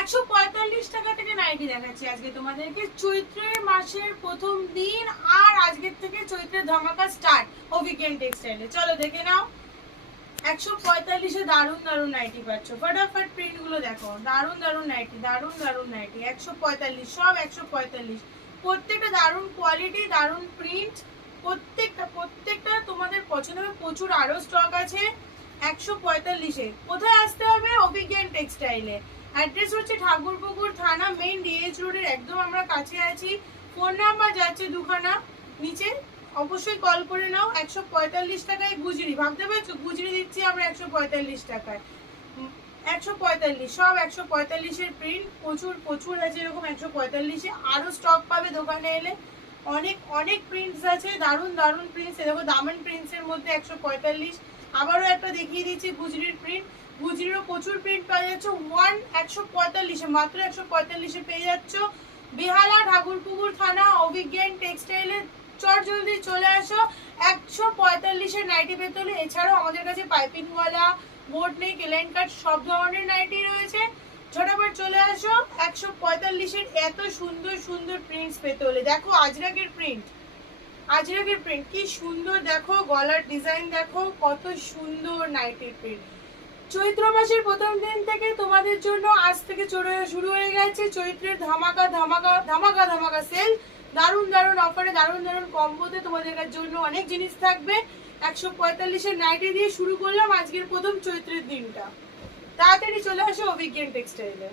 145 টাকা থেকে নাইটি দেখাচ্ছি আজকে তোমাদেরকে। চৈত্রের মাসের প্রথম দিন আর আজকের থেকে চৈত্রের ধামাকা স্টার্ট অভিজ্ঞান টেক্সটাইলে। চলো দেখে নাও। 145-এ দারুণ দারুণ নাইটি পাচ্ছ। ফটাফট প্রিন্ট গুলো দেখো। দারুণ দারুণ নাইটি, দারুণ দারুণ নাইটি। 145, সব 145। প্রত্যেকটা দারুণ কোয়ালিটি, দারুণ প্রিন্ট। প্রত্যেকটা তোমাদের পছন্দ হবে। প্রচুর আরো স্টক আছে। 145-এ কোথায় আসতে হবে? অভিজ্ঞান টেক্সটাইলে। অ্যাড্রেস হচ্ছে ঠাকুরপুকুর থানা, মেইন ডিএইচ রোডের একদম আমরা কাছে আছি। ফোন নাম্বার যাচ্ছে দুখানা নিচে, অবশ্যই কল করে নাও। 145 টাকায় গুজরি, ভাবতে পারছো গুজরি দিচ্ছি আমরা 145 টাকায়। 145, সব 145-এর প্রিন্ট। প্রচুর আছে এরকম 145-এ। আরো স্টক পাবে দোকানে এলে। অনেক অনেক প্রিন্টস আছে, দারুণ দারুণ প্রিন্টস। দেখো দামান প্রিন্টসের মধ্যে 145। আবারও একটা দেখিয়ে দিচ্ছি গুজরির প্রিন্ট। গুজরিরও প্রচুর প্রিন্ট পাওয়া যাচ্ছে। 145-এ, মাত্র 145-এ পেয়ে যাচ্ছ। বেহালা, ঠাকুরপুকুর থানা, অভিজ্ঞান টেক্সটাইলে চট জলদি চলে আসো। 145-এর নাইটি পেতে হলে, এছাড়াও আমাদের কাছে পাইপিংওয়ালা, বোর্ড নেক, এলাইন কাট সব ধরনের নাইটি রয়েছে। ঝটাপট চলে আসো। 145-এর এত সুন্দর সুন্দর প্রিন্টস পেতে হলে দেখো আজরাকের প্রিন্ট। আজরাকের প্রিন্ট কি সুন্দর দেখো, গলার ডিজাইন দেখো, কত সুন্দর নাইটির প্রিন্ট। চৈত্র মাসের প্রথম দিন থেকে তোমাদের জন্য আজ থেকে শুরু হয়ে গেছে চৈত্রের ধামাকা ধামাকা ধামাকা ধামাকা সেল। দারুণ দারুণ অফারে, দারুণ দারুণ কম্বোতে তোমাদের জন্য অনেক জিনিস থাকবে। 145-এর নাইটি দিয়ে শুরু করলাম আজকের প্রথম চৈত্রের দিনটা। তাড়াতাড়ি চলে আসো অভিজ্ঞান টেক্সটাইলে।